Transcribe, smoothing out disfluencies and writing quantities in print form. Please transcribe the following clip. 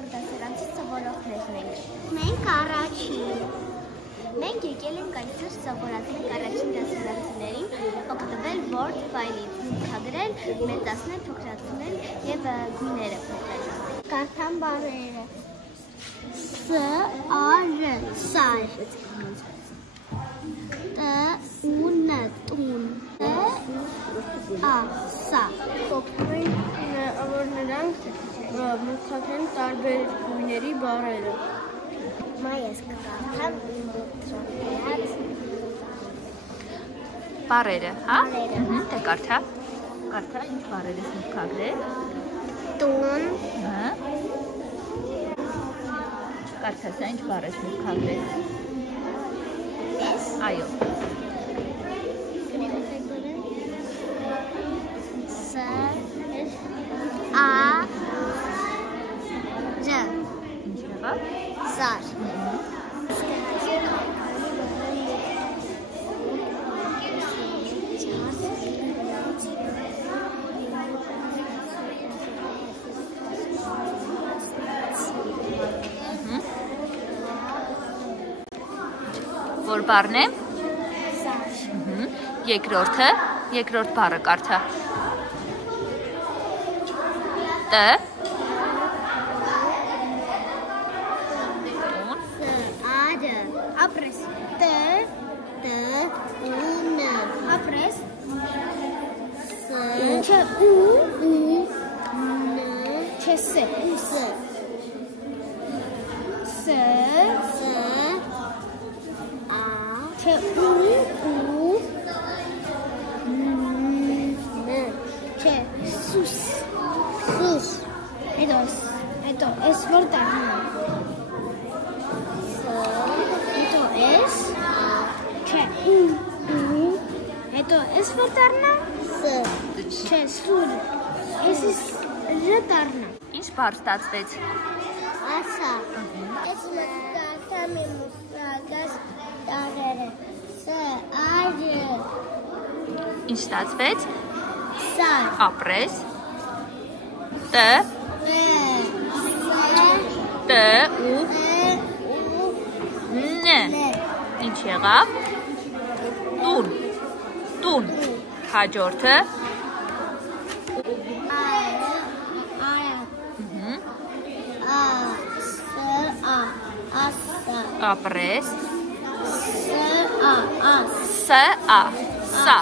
4-րդ դասարանցի սովորողներն ենք։ Մենք առաջին։ Մենք եկել ենք այսօր սովորացնել առաջին դասարանցիներին օգտվել Word ֆայլից, մուտքագրել, մեծացնել, փոքրացնել եւ գույները փոխել։ Կարդամ բառերը։ Ս-ա-ռ, սար։ Տ-ուն, տուն։ Տ-ա, սա։ Օգտվում ենք, որ նրանք մուտքագրեն տարբեր գույների բառերը։ Ես կկարդամ մուտքագրած բառերը, հա? բառերը։ Դե կարդա։ Կարդա, ինչ բառեր ես մուտքագրել։ Տուն, Կարդա, սա ինչ բառ ես մուտքագրել։ Այո։ Ինչ եղավ։ Սար։ Որ բառն է։ Սար։ Երկրորդ բառը կարդա։ Տ Ապրես։ Տ-ուն, ապրես։ Չէ, չէ, ս։ Չէ, չէ, սուս։ Հետո էս որ դառնա։ Հետո էս։ Չէ, հետո էս որ դառնա։ Չէ, սուր։ Էս ռ դառնա։ Ինչ բառ ստացվեց։ Ասա։ Էս մտածամ եմ ուսրագած տարերը։ Ս-ա-ռ։ Ինչ ստացվեց։ Սար։ Ապրես։ Տ ու ն։ Ինչ եղավ։ Տուն։ Հաջորդը։ Ապրես։ Սա։